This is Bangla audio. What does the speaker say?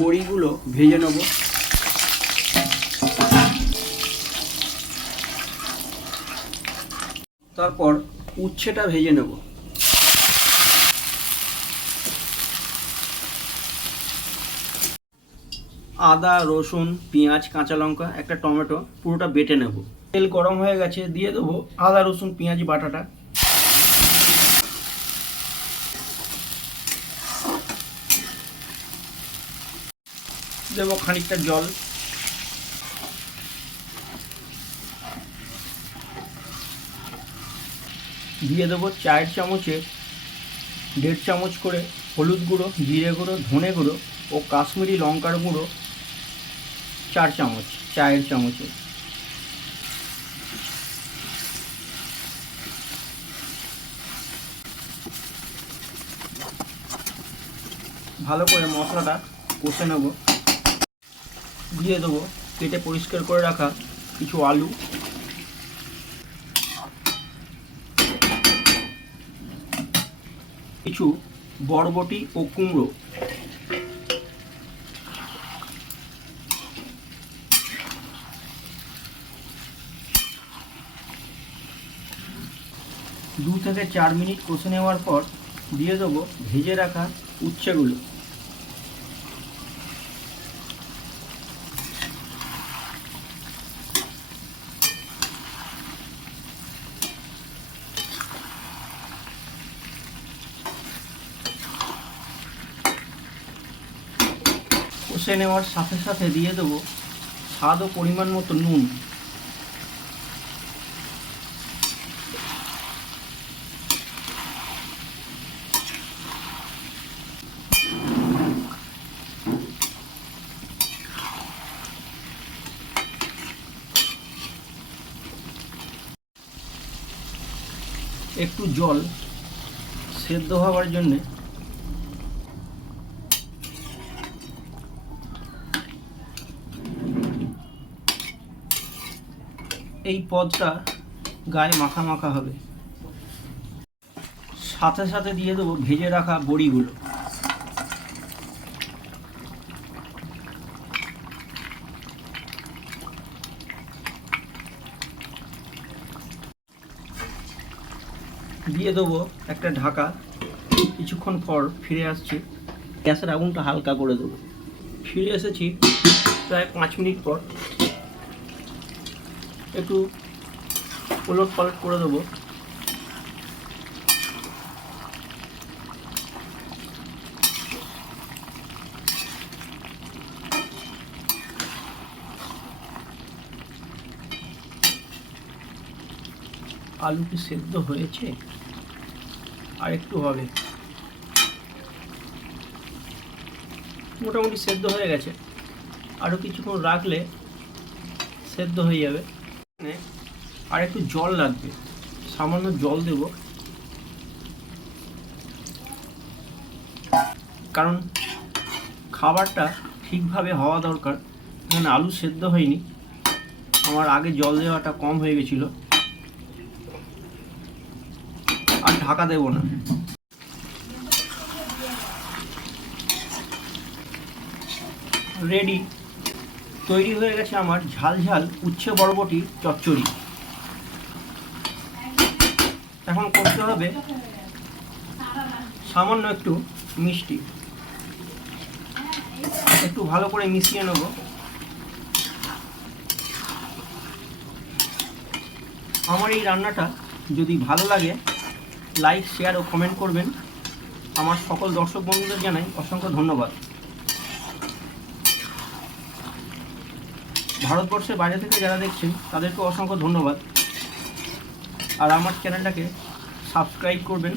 বড়িগুলো ভেজে নেব। তারপর উচ্ছেটা ভেজে নেব। আদা, রসুন, পেঁয়াজ, কাঁচা লঙ্কা, একটা টমেটো, পুরোটা বেটে নেব। তেল গরম হয়ে গেছে, দিয়ে দেবো আদা, রসুন, পেঁয়াজ, বাটাটা। দেবো খানিকটা জল। দিয়ে দেবো চায়ের চামচে দেড় চামচ করে হলুদ গুঁড়ো, জিরে গুঁড়ো, ধনে গুঁড়ো ও কাশ্মীরি লঙ্কার গুঁড়ো চার চামচ, চায়ের চামচে। ভালো করে মশলাটা কষে নেব। দিয়ে দেবো। কেটে পরিষ্কার করে রাখা কিছু আলু। কিছু বরবটি ও কুমড়ো। দু থেকে চার মিনিট কষে নেওয়ার পর দিয়ে দেবো ভেজে রাখা উচ্ছেগুলো। কষে নেওয়ার সাথে সাথে দিয়ে দেবো স্বাদ ও পরিমাণ মতো নুন। একটু জল সেদ্ধ হওয়ার জন্যে এই পদটা গায়ে মাখা মাখা হবে। সাথে সাথে দিয়ে দেবো ভেজে রাখা বড়িগুলো। দিয়ে দেবো একটা ঢাকা। কিছুক্ষণ পর ফিরে আসছি। গ্যাসের আগুনটা হালকা করে দেবো। ফিরে এসেছি প্রায় পাঁচ মিনিট পর। একটু উলট পালট করে দেবো। আলু কি সেদ্ধ হয়েছে? আর একটু হবে। মোটামুটি সেদ্ধ হয়ে গেছে। আরও কিছুক্ষণ রাখলে সেদ্ধ হয়ে যাবে। আর একটু জল লাগবে। সামান্য জল দেব। কারণ খাবারটা ঠিকভাবে হওয়া দরকার। এখানে আলু সেদ্ধ হয়নি। আমার আগে জল দেওয়াটা কম হয়ে গেছিল। আর ঢাকা দেব না। রেডি তৈরি হয়ে গেছে আমার ঝাল ঝাল উচ্ছে বরবটি চচ্চড়ি। এখন করতে হবে সামান্য একটু মিষ্টি। একটু ভালো করে মিশিয়ে নেব। আমার এই রান্নাটা যদি ভালো লাগে লাইক শেয়ার ও কমেন্ট করবেন। আমার সকল দর্শক বন্ধুদের জানাই অসংখ্য ধন্যবাদ। ভারতবর্ষের বাইরে থেকে যারা দেখছেন তাদেরকে অসংখ্য ধন্যবাদ। আর আমার চ্যানেলটাকে সাবস্ক্রাইব করবেন।